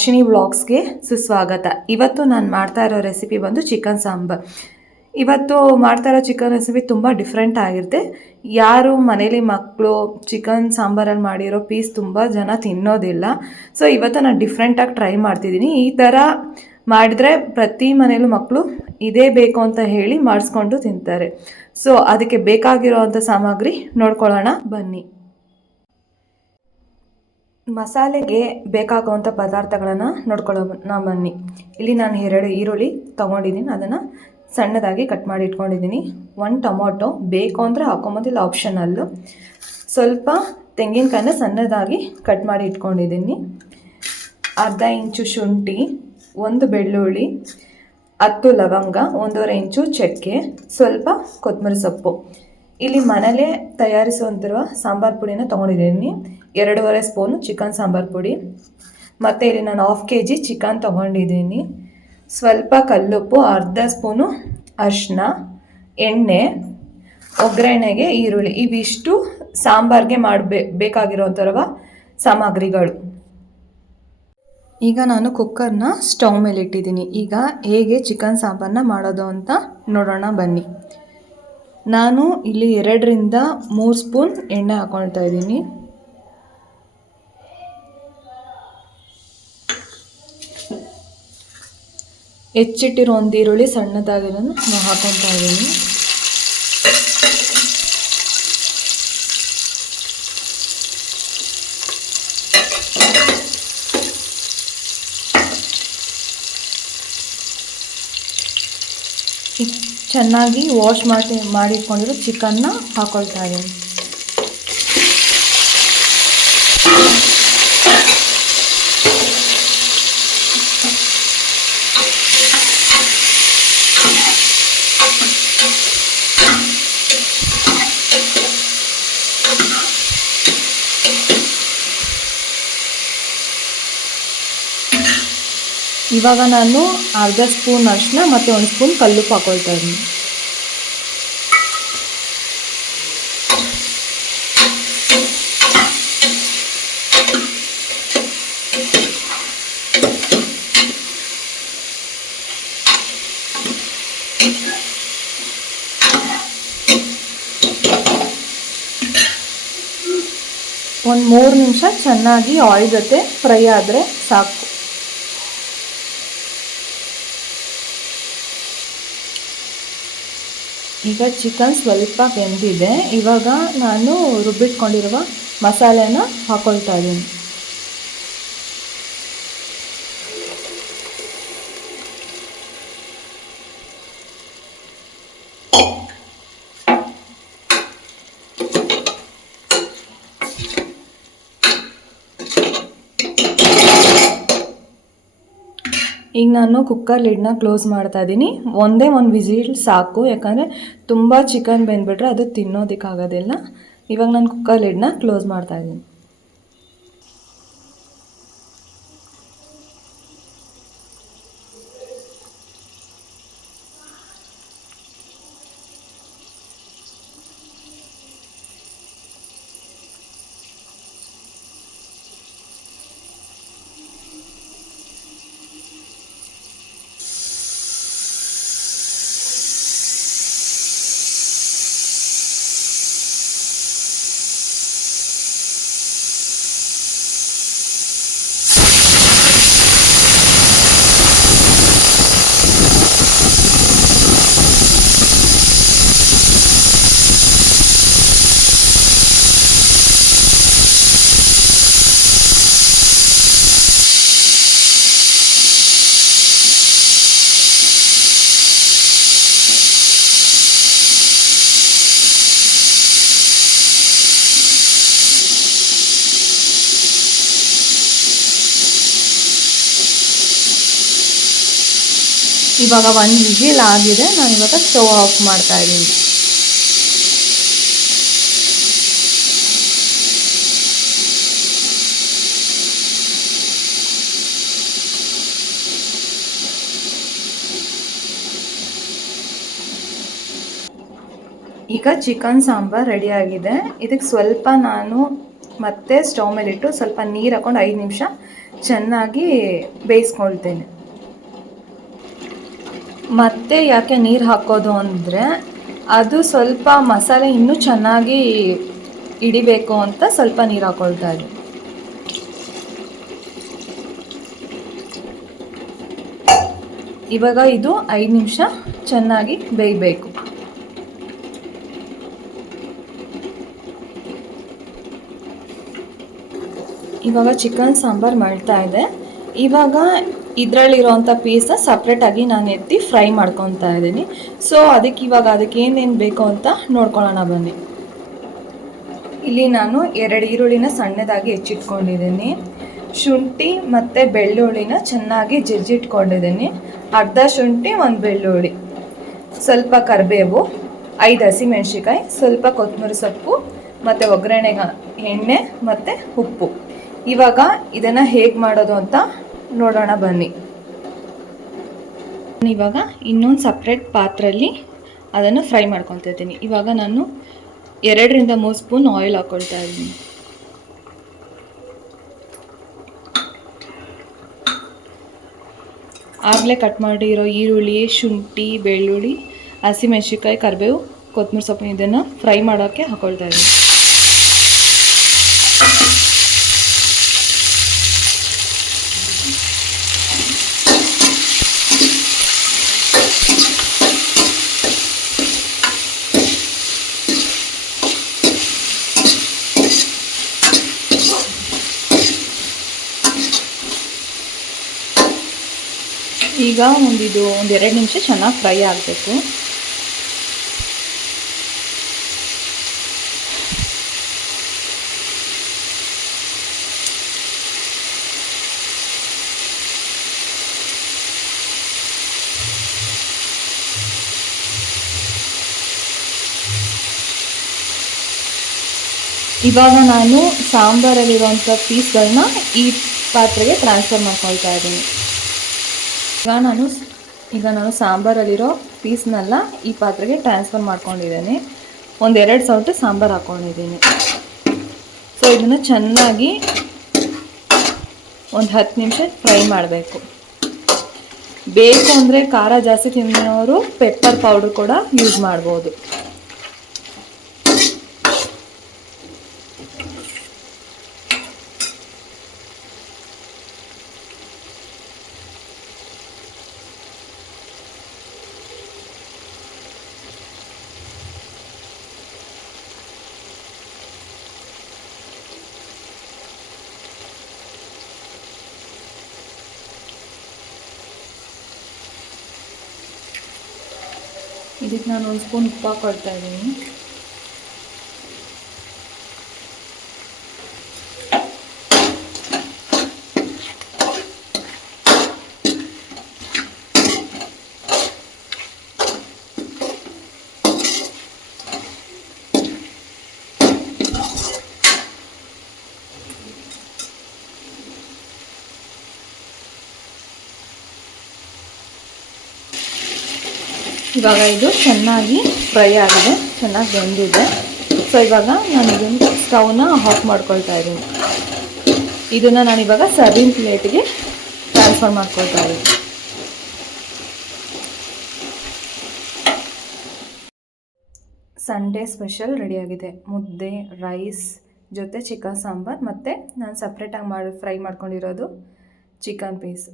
ಅಶ್ವಿನಿ ವ್ಲಾಗ್ಸ್ಗೆ ಸುಸ್ವಾಗತ. ಇವತ್ತು ನಾನು ಮಾಡ್ತಾ ಇರೋ ರೆಸಿಪಿ ಬಂದು ಚಿಕನ್ ಸಾಂಬಾರ್. ಇವತ್ತು ಮಾಡ್ತಾ ಇರೋ ಚಿಕನ್ ರೆಸಿಪಿ ತುಂಬ ಡಿಫ್ರೆಂಟ್ ಆಗಿರುತ್ತೆ. ಯಾರು ಮನೇಲಿ ಮಕ್ಕಳು ಚಿಕನ್ ಸಾಂಬಾರಲ್ಲಿ ಮಾಡಿರೋ ಪೀಸ್ ತುಂಬ ಜನ ತಿನ್ನೋದಿಲ್ಲ. ಸೊ ಇವತ್ತು ನಾನು ಡಿಫ್ರೆಂಟಾಗಿ ಟ್ರೈ ಮಾಡ್ತಿದ್ದೀನಿ. ಈ ಥರ ಮಾಡಿದರೆ ಪ್ರತಿ ಮನೇಲೂ ಮಕ್ಕಳು ಇದೇ ಬೇಕು ಅಂತ ಹೇಳಿ ಮಾಡಿಸ್ಕೊಂಡು ತಿಂತಾರೆ. ಸೊ ಅದಕ್ಕೆ ಬೇಕಾಗಿರೋ ಸಾಮಗ್ರಿ ನೋಡ್ಕೊಳ್ಳೋಣ. ಬನ್ನಿ. ಮಸಾಲೆಗೆ ಬೇಕಾಗುವಂಥ ಪದಾರ್ಥಗಳನ್ನು ನೋಡ್ಕೊಳ್ಳೋಣ ಬನ್ನಿ. ಇಲ್ಲಿ ನಾನು ಎರಡು ಈರುಳ್ಳಿ ತೊಗೊಂಡಿದ್ದೀನಿ. ಅದನ್ನು ಸಣ್ಣದಾಗಿ ಕಟ್ ಮಾಡಿ ಇಟ್ಕೊಂಡಿದ್ದೀನಿ. ಒಂದು ಟೊಮೊಟೊ ಬೇಕು ಅಂದರೆ ಹಾಕೊಂಬೋದಿಲ್ಲ ಆಪ್ಷನಲ್ಲು ಸ್ವಲ್ಪ ತೆಂಗಿನಕಾಯಿನ ಸಣ್ಣದಾಗಿ ಕಟ್ ಮಾಡಿ ಇಟ್ಕೊಂಡಿದ್ದೀನಿ. ಅರ್ಧ ಇಂಚು ಶುಂಠಿ, ಒಂದು ಬೆಳ್ಳುಳ್ಳಿ, ಹತ್ತು ಲವಂಗ, ಒಂದೂವರೆ ಇಂಚು ಚಕ್ಕೆ, ಸ್ವಲ್ಪ ಕೊತ್ತಂಬರಿ ಸೊಪ್ಪು. ಇಲ್ಲಿ ಮನೇಲೇ ತಯಾರಿಸುವಂತಿರುವ ಸಾಂಬಾರು ಪುಡಿನ ತೊಗೊಂಡಿದ್ದೀನಿ. ಎರಡೂವರೆ ಸ್ಪೂನು ಚಿಕನ್ ಸಾಂಬಾರು ಪುಡಿ. ಮತ್ತು ಇಲ್ಲಿ ನಾನು ಹಾಫ್ ಕೆ ಜಿ ಚಿಕನ್ ತೊಗೊಂಡಿದ್ದೀನಿ. ಸ್ವಲ್ಪ ಕಲ್ಲುಪ್ಪು, ಅರ್ಧ ಸ್ಪೂನು ಅರಿಶಿನ ಎಣ್ಣೆ, ಒಗ್ಗರಣೆಗೆ ಈರುಳ್ಳಿ. ಇವಿಷ್ಟು ಸಾಂಬಾರಿಗೆ ಮಾಡಬೇ ಬೇಕಾಗಿರೋಂಥರವ ಸಾಮಗ್ರಿಗಳು. ಈಗ ನಾನು ಕುಕ್ಕರ್ನ ಸ್ಟೌವ್ ಮೇಲೆ ಇಟ್ಟಿದ್ದೀನಿ ಈಗ ಹೇಗೆ ಚಿಕನ್ ಸಾಂಬಾರನ್ನ ಮಾಡೋದು ಅಂತ ನೋಡೋಣ ಬನ್ನಿ. ನಾನು ಇಲ್ಲಿ ಎರಡರಿಂದ ಮೂರು ಸ್ಪೂನ್ ಎಣ್ಣೆ ಹಾಕೊಳ್ತಾ ಇದ್ದೀನಿ. ಹೆಚ್ಚಿಟ್ಟಿರೋ ಒಂದು ಈರುಳ್ಳಿ ಸಣ್ಣದಾಗಿರೋದನ್ನು ನಾನು ಹಾಕೊತಾ ಇದ್ದೀನಿ. ಚೆನ್ನಾಗಿ ವಾಶ್ ಮಾಡಿ, ಮಾಡಿಟ್ಕೊಂಡಿರೋ ಚಿಕನ್ನ ಹಾಕೊಳ್ತಾ ಇದ್ದೀನಿ. ಇವಾಗ ನಾನು ಅರ್ಧ ಸ್ಪೂನ್ ಅರಿಶಿನ ಮತ್ತು ಒಂದು ಸ್ಪೂನ್ ಕಲ್ಲುಪ್ಪು ಹಾಕೊಳ್ತಾ ಇದ್ದೀನಿ. ಒಂದು ಮೂರು ನಿಮಿಷ ಚೆನ್ನಾಗಿ ಆಯಿಲ್ ಜೊತೆ ಫ್ರೈ ಆದರೆ ಸಾಕು. ಈಗ ಚಿಕನ್ ಸ್ವಲ್ಪ ಬೆಂದಿದೆ. ಇವಾಗ ನಾನು ರುಬ್ಬಿಟ್ಕೊಂಡಿರುವ ಮಸಾಲೆನ ಹಾಕೊಳ್ತಾ ಇದ್ದೀನಿ. ಈಗ ನಾನು ಕುಕ್ಕರ್ ಲಿಡ್ನ ಕ್ಲೋಸ್ ಮಾಡ್ತಾ ಇದ್ದೀನಿ ಒಂದೇ ಒಂದು ವಿಸಿಲ್ ಸಾಕು. ಯಾಕಂದರೆ ತುಂಬ ಚಿಕನ್ ಬೆಂದ್ಬಿಟ್ರೆ ಅದು ತಿನ್ನೋದಕ್ಕಾಗೋದಿಲ್ಲ. ಇವಾಗ ನಾನು ಕುಕ್ಕರ್ ಲಿಡ್ನ ಕ್ಲೋಸ್ ಮಾಡ್ತಾ ಇದ್ದೀನಿ ಇವಾಗ ಒಂದು ವಿಜಿಲ್ ಆಗಿದೆ. ನಾನು ಇವಾಗ ಸ್ಟವ್ ಆಫ್ ಮಾಡ್ತಾ ಇದ್ದೀನಿ. ಈಗ ಚಿಕನ್ ಸಾಂಬಾರ್ ರೆಡಿಯಾಗಿದೆ ಇದಕ್ಕೆ ಸ್ವಲ್ಪ ನಾನು ಮತ್ತೆ ಸ್ಟವ್ ಮೇಲಿಟ್ಟು ಸ್ವಲ್ಪ ನೀರು ಹಾಕೊಂಡು ಐದು ನಿಮಿಷ ಚೆನ್ನಾಗಿ ಬೇಯಿಸ್ಕೊಳ್ತೇನೆ. ಮತ್ತೆ ಯಾಕೆ ನೀರು ಹಾಕೋದು ಅಂದರೆ ಅದು ಸ್ವಲ್ಪ ಮಸಾಲೆ ಇನ್ನೂ ಚೆನ್ನಾಗಿ ಹಿಡಿಬೇಕು ಅಂತ ಸ್ವಲ್ಪ ನೀರು ಹಾಕೊಳ್ತಾ ಇದ್ದೀನಿ ಇವಾಗ ಇದು ಐದು ನಿಮಿಷ ಚೆನ್ನಾಗಿ ಬೇಯಬೇಕು. ಇವಾಗ ಚಿಕನ್ ಸಾಂಬಾರು ಮಾಡ್ತಾ ಇದೆ ಇವಾಗ ಇದರಲ್ಲಿರೋವಂಥ ಪೀಸ್ನ ಸಪ್ರೇಟಾಗಿ ನಾನು ಎತ್ತಿ ಫ್ರೈ ಮಾಡ್ಕೊತಾ ಇದ್ದೀನಿ. ಸೊ ಅದಕ್ಕೆ ಇವಾಗ ಅದಕ್ಕೆ ಏನೇನು ಬೇಕು ಅಂತ ನೋಡ್ಕೊಳ್ಳೋಣ ಬನ್ನಿ. ಇಲ್ಲಿ ನಾನು ಎರಡು ಈರುಳ್ಳಿನ ಸಣ್ಣದಾಗಿ ಹೆಚ್ಚಿಟ್ಕೊಂಡಿದ್ದೀನಿ. ಶುಂಠಿ ಮತ್ತು ಬೆಳ್ಳುಳ್ಳಿನ ಚೆನ್ನಾಗಿ ಜಜ್ಜಿಟ್ಕೊಂಡಿದ್ದೀನಿ ಅರ್ಧ ಶುಂಠಿ, ಒಂದು ಬೆಳ್ಳುಳ್ಳಿ. ಸ್ವಲ್ಪ ಕರಿಬೇವು, ಐದು ಹಸಿಮೆಣ್ಸಿಕಾಯಿ ಸ್ವಲ್ಪ ಕೊತ್ತಂಬರಿ ಸೊಪ್ಪು ಮತ್ತು ಒಗ್ಗರಣೆಗೆ ಎಣ್ಣೆ ಮತ್ತು ಉಪ್ಪು. ಇವಾಗ ಇದನ್ನು ಹೇಗೆ ಮಾಡೋದು ಅಂತ ನೋಡೋಣ ಬನ್ನಿ. ಇವಾಗ ಇನ್ನೊಂದು ಸಪ್ರೇಟ್ ಪಾತ್ರೆಯಲ್ಲಿ ಅದನ್ನು ಫ್ರೈ ಮಾಡ್ಕೊತಾ ಇದ್ದೀನಿ. ಇವಾಗ ನಾನು ಎರಡರಿಂದ ಮೂರು ಸ್ಪೂನ್ ಆಯಿಲ್ ಹಾಕ್ಕೊಳ್ತಾ ಇದ್ದೀನಿ. ಆಗಲೇ ಕಟ್ ಮಾಡಿರೋ ಈರುಳ್ಳಿ, ಶುಂಠಿ, ಬೆಳ್ಳುಳ್ಳಿ ಹಸಿಮೆಣ್ಸಿಕಾಯಿ ಕರಿಬೇವು, ಕೊತ್ತಂಬರಿ ಸೊಪ್ಪು ಇದನ್ನು ಫ್ರೈ ಮಾಡೋಕ್ಕೆ ಹಾಕೊಳ್ತಾ ಇದ್ದೀನಿ. ಈಗ ಒಂದಿದು, ಒಂದು ಎರಡು ನಿಮಿಷ ಚೆನ್ನಾಗಿ ಫ್ರೈ ಆಗಬೇಕು. ಇವಾಗ ನಾನು ಸಾಂಬಾರಲ್ಲಿರುವಂಥ ಪೀಸ್ಗಳನ್ನ ಈ ಪಾತ್ರೆಗೆ ಟ್ರಾನ್ಸ್ಫರ್ ಮಾಡ್ಕೊಳ್ತಾ ಇದ್ದೀನಿ. ಈಗ ನಾನು ಈಗ ನಾನು ಸಾಂಬಾರಲ್ಲಿರೋ ಪೀಸ್ನೆಲ್ಲ ಈ ಪಾತ್ರೆಗೆ ಟ್ರಾನ್ಸ್ಫರ್ ಮಾಡ್ಕೊಂಡಿದ್ದೇನೆ. ಒಂದೆರಡು ಸೌಟು ಸಾಂಬಾರು ಹಾಕ್ಕೊಂಡಿದ್ದೀನಿ ಸೊ ಇದನ್ನು ಚೆನ್ನಾಗಿ ಒಂದು ಹತ್ತು ನಿಮಿಷ ಫ್ರೈ ಮಾಡಬೇಕು. ಬೇಕು ಅಂದರೆ ಖಾರ ಜಾಸ್ತಿ ತಿನ್ನೋರು ಪೆಪ್ಪರ್ ಪೌಡ್ರ್ ಕೂಡ ಯೂಸ್ ಮಾಡ್ಬೋದು. ಇದಕ್ಕೆ ನಾನು ಒಂದು ಸ್ಪೂನ್ ಉಪ್ಪು ಹಾಕೊಳ್ತಾ ಇವಾಗ ಇದು ಚೆನ್ನಾಗಿ ಫ್ರೈ ಆಗಿದೆ, ಚೆನ್ನಾಗಿ ಬೆಂದಿದೆ. ಸೊ ಇವಾಗ ನಾನು ಇದನ್ನು ಸ್ಟವ್ನ ಆಫ್ ಮಾಡ್ಕೊಳ್ತಾ ಇದ್ದೀನಿ. ಇದನ್ನು ನಾನು ಇವಾಗ ಸರ್ವಿಂಗ್ ಪ್ಲೇಟ್ಗೆ ಟ್ರಾನ್ಸ್ಫರ್ ಮಾಡ್ಕೊಳ್ತಾ ಇದ್ದೀನಿ. ಸಂಡೇ ಸ್ಪೆಷಲ್ ರೆಡಿಯಾಗಿದೆ ಮುದ್ದೆ ರೈಸ್ ಜೊತೆ ಚಿಕನ್ ಸಾಂಬಾರ್ ಮತ್ತು ನಾನು ಸಪ್ರೇಟಾಗಿ ಮಾಡಿ ಫ್ರೈ ಮಾಡ್ಕೊಂಡಿರೋದು ಚಿಕನ್ ಪೀಸ್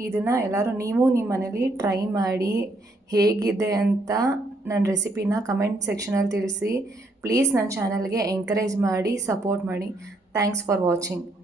ಇದನ್ನು ಎಲ್ಲರೂ ನೀವು ನಿಮ್ಮ ಮನೇಲಿ ಟ್ರೈ ಮಾಡಿ ಹೇಗಿದೆ ಅಂತ ನನ್ನ ರೆಸಿಪಿನ ಕಮೆಂಟ್ ಸೆಕ್ಷನಲ್ಲಿ ತಿಳಿಸಿ. ಪ್ಲೀಸ್ ನನ್ನ ಚಾನಲ್ಗೆ ಎಂಕರೇಜ್ ಮಾಡಿ ಸಪೋರ್ಟ್ ಮಾಡಿ. Thanks for watching